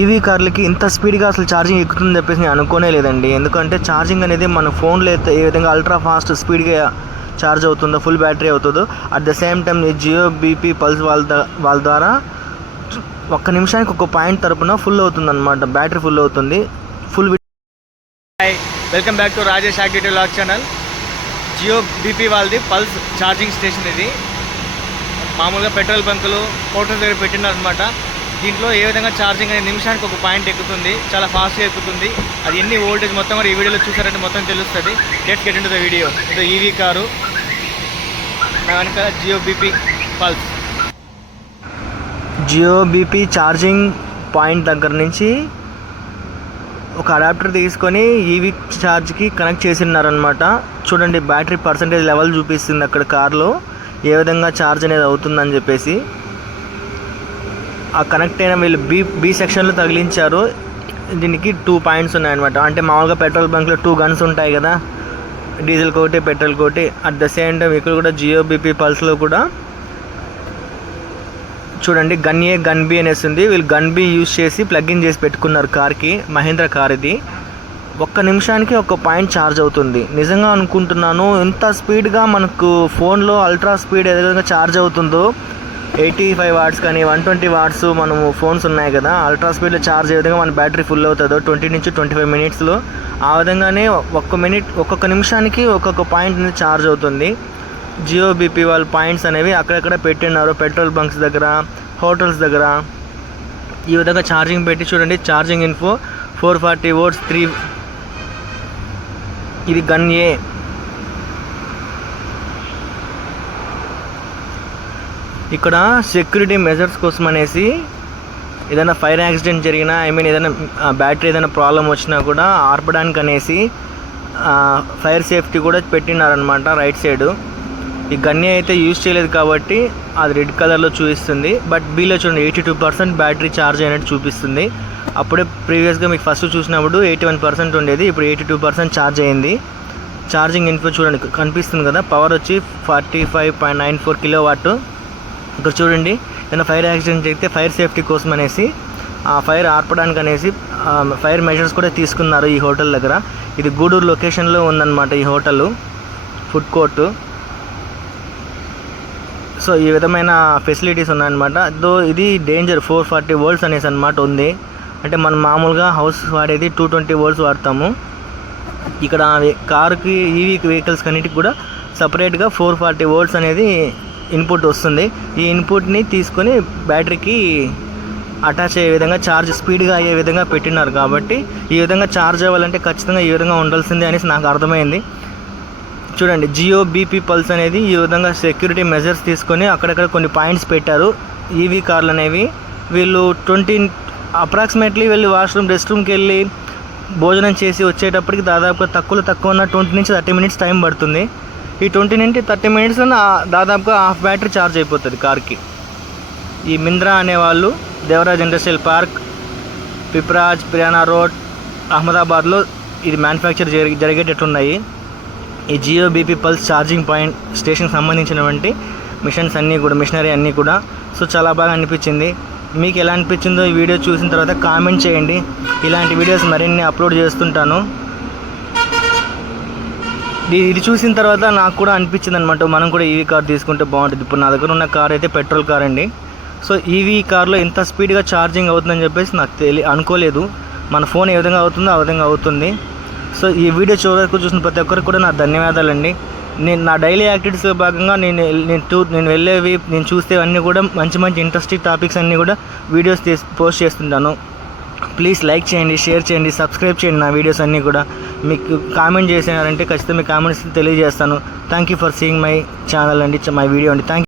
EV కార్లకి ఇంత స్పీడ్గా అసలు ఛార్జింగ్ ఎక్కుతుందని చెప్పేసి నేను అనుకోనే లేదండి. ఎందుకంటే ఛార్జింగ్ అనేది మన ఫోన్లో అయితే ఏ విధంగా అల్ట్రా ఫాస్ట్ స్పీడ్గా ఛార్జ్ అవుతుందో, ఫుల్ బ్యాటరీ అవుతుందో, అట్ ద సేమ్ టైం ఈ జియో బీపీ పల్స్ వాళ్ళ ద్వారా ఒక్క నిమిషానికి ఒక పాయింట్ తరపున ఫుల్ అవుతుంది అనమాట, బ్యాటరీ ఫుల్ అవుతుంది. Hi, welcome back to Rajesh activity vlog channel. Jio BP వాళ్ళది పల్స్ ఛార్జింగ్ స్టేషన్ ఇది. మామూలుగా పెట్రోల్ బంకులు హోటల్ దగ్గర పెట్టినారనమాట. దీంట్లో ఏ విధంగా ఛార్జింగ్ అనేది నిమిషానికి ఒక పాయింట్ ఎక్కుతుంది, చాలా ఫాస్ట్గా ఎక్కుతుంది. అది ఎన్ని వోల్టేజ్ మొత్తం కూడా ఈ వీడియోలో చూసారంటే మొత్తం తెలుస్తుంది. Let's get into the video. ఇది ఈవీ కారు, నా వెనక Jio BP pulse. Jio BP charging point దగ్గర నుంచి ఒక అడాప్టర్ తీసుకొని ఈవీ ఛార్జ్కి కనెక్ట్ చేసినారనమాట. చూడండి, బ్యాటరీ పర్సంటేజ్ లెవెల్ చూపిస్తుంది అక్కడ కార్లో, ఏ విధంగా ఛార్జ్ అనేది అవుతుందని చెప్పేసి. ఆ కనెక్ట్ అయిన వీళ్ళు బీ సెక్షన్లో తగిలించారు. దీనికి 2 పాయింట్స్ ఉన్నాయన్నమాట. అంటే మామూలుగా పెట్రోల్ బంక్లో 2 గన్స్ ఉంటాయి కదా, డీజిల్ కోటి పెట్రోల్ కోటి. అట్ ద సేమ్ టైం ఇక్కడ కూడా జియో బీపీ పల్స్లో కూడా చూడండి గన్ ఏ గన్ బి అనేసి ఉంది. వీళ్ళు గన్ బి యూజ్ చేసి ప్లగ్ఇన్ చేసి పెట్టుకున్నారు కార్కి. మహేంద్ర కార్ ఇది. ఒక్క నిమిషానికి ఒక పాయింట్ ఛార్జ్ అవుతుంది. నిజంగా అనుకుంటున్నాను, ఎంత స్పీడ్గా మనకు ఫోన్లో అల్ట్రా స్పీడ్ ఏ విధంగా ఛార్జ్ అవుతుందో, 85 వాట్స్ కానీ 120 వాట్స్ మనము ఫోన్స్ ఉన్నాయి కదా, అల్ట్రా స్పీడ్లో ఛార్జ్ ఏ విధంగా మన బ్యాటరీ ఫుల్ అవుతుందో 20 నుంచి 25 మినిట్స్లో, ఆ విధంగానే ఒక్కొక్క నిమిషానికి ఒక్కొక్క పాయింట్ అనేది ఛార్జ్ అవుతుంది. జియో బీపీ వాళ్ళ పాయింట్స్ అనేవి అక్కడక్కడ పెట్టినారు, పెట్రోల్ బంక్స్ దగ్గర, హోటల్స్ దగ్గర. ఈ విధంగా ఛార్జింగ్ పెట్టి చూడండి. Charging info 440 volts 3. ఇది గన్ ఏ. ఇక్కడ సెక్యూరిటీ మెజర్స్ కోసం అనేసి ఏదైనా ఫైర్ యాక్సిడెంట్ జరిగినా, ఏదైనా బ్యాటరీ ఏదైనా ప్రాబ్లం వచ్చినా కూడా ఆర్పడానికి అనేసి ఫైర్ సేఫ్టీ కూడా పెట్టినారనమాట రైట్ సైడు. ఈ గన్నే అయితే యూజ్ చేయలేదు కాబట్టి అది రెడ్ కలర్లో చూపిస్తుంది. బట్ బీలో చూడండి 82% బ్యాటరీ ఛార్జ్ అయినట్టు చూపిస్తుంది. అప్పుడే ప్రీవియస్గా మీకు ఫస్ట్ చూసినప్పుడు 81% ఉండేది, ఇప్పుడు 82% ఛార్జ్ అయింది. ఛార్జింగ్ ఇన్ఫో చూడండి కనిపిస్తుంది కదా, పవర్ వచ్చి 45.94 కిలోవాట్. ఇక్కడ చూడండి, ఏదైనా ఫైర్ యాక్సిడెంట్ జరిగితే ఫైర్ సేఫ్టీ కోసం అనేసి, ఆ ఫైర్ ఆర్పడానికి అనేసి ఫైర్ మెజర్స్ కూడా తీసుకున్నారు ఈ హోటల్ దగ్గర. ఇది గూడూరు లొకేషన్లో ఉందన్నమాట ఈ హోటల్, ఫుడ్ కోర్టు. సో ఈ విధమైన ఫెసిలిటీస్ ఉన్నాయన్నమాట. ఇది డేంజర్ 440 వోల్ట్స్ అనేసి అనమాట ఉంది. అంటే మనం మామూలుగా హౌస్ వాడేది 220 వోల్ట్స్ వాడతాము. ఇక్కడ కార్కి ఈవీ వెహికల్స్ అన్నిటికి కూడా సపరేట్గా 440 వోల్ట్స్ అనేది ఇన్పుట్ వస్తుంది. ఈ ఇన్పుట్ని తీసుకొని బ్యాటరీకి అటాచ్ అయ్యే విధంగా, ఛార్జ్ స్పీడ్గా అయ్యే విధంగా పెట్టినారు. కాబట్టి ఈ విధంగా ఛార్జ్ అవ్వాలంటే ఖచ్చితంగా ఈ విధంగా ఉండాల్సిందే అనేసి నాకు అర్థమైంది. చూడండి, జియో బీపీ పల్స్ అనేది ఈ విధంగా సెక్యూరిటీ మెజర్స్ తీసుకొని అక్కడక్కడ కొన్ని పాయింట్స్ పెట్టారు. ఈవీ కార్లు అనేవి వీళ్ళు అప్రాక్సిమేట్లీ వెళ్ళి రెస్ట్ రూమ్కి వెళ్ళి భోజనం చేసి వచ్చేటప్పటికి దాదాపుగా తక్కువ ఉన్న 20 నుంచి 30 మినిట్స్ టైం పడుతుంది. ఈ 20 నుంచి 30 మినిట్స్లో దాదాపుగా హాఫ్ బ్యాటరీ ఛార్జ్ అయిపోతుంది కార్కి. ఈ మింద్రా అనేవాళ్ళు Devraj industrial park, Piplaj, Pirana road, అహ్మదాబాద్లో ఇది మ్యానుఫ్యాక్చర్ జరిగేటట్టున్నాయి ఈ Jio BP pulse charging point స్టేషన్కి సంబంధించినటువంటి మిషనరీ అన్నీ కూడా. సో చాలా బాగా అనిపించింది. మీకు ఎలా అనిపించిందో ఈ వీడియో చూసిన తర్వాత కామెంట్ చేయండి. ఇలాంటి వీడియోస్ మరిన్ని అప్లోడ్ చేస్తుంటాను. ఇది చూసిన తర్వాత నాకు కూడా అనిపించింది అనమాట, మనం కూడా ఈవీ కార్ తీసుకుంటే బాగుంటుంది. ఇప్పుడు నా దగ్గర ఉన్న కార్ అయితే పెట్రోల్ కార్ అండి. సో ఈవీ కార్లో ఇంత స్పీడ్గా ఛార్జింగ్ అవుతుందని చెప్పేసి నాకు అనుకోలేదు. మన ఫోన్ ఏ విధంగా అవుతుందో ఆ విధంగా అవుతుంది. సో ఈ వీడియో చివరకు చూసిన ప్రతి ఒక్కరికి కూడా నా ధన్యవాదాలండి. నా డైలీ యాక్టివిటీస్లో భాగంగా నేను వెళ్ళేవి, నేను చూసేవన్నీ కూడా మంచి ఇంట్రెస్టింగ్ టాపిక్స్ అన్నీ కూడా వీడియోస్ పోస్ట్ చేస్తుంటాను. ప్లీజ్ లైక్ చేయండి, షేర్ చేయండి, సబ్స్క్రైబ్ చేయండి నా వీడియోస్ అన్నీ కూడా. మీకు కామెంట్ చేసినారంటే ఖచ్చితంగా మీ కామెంట్స్ తెలియజేస్తాను. Thank you for seeing my channel అండి, మై వీడియో అండి. Thank you.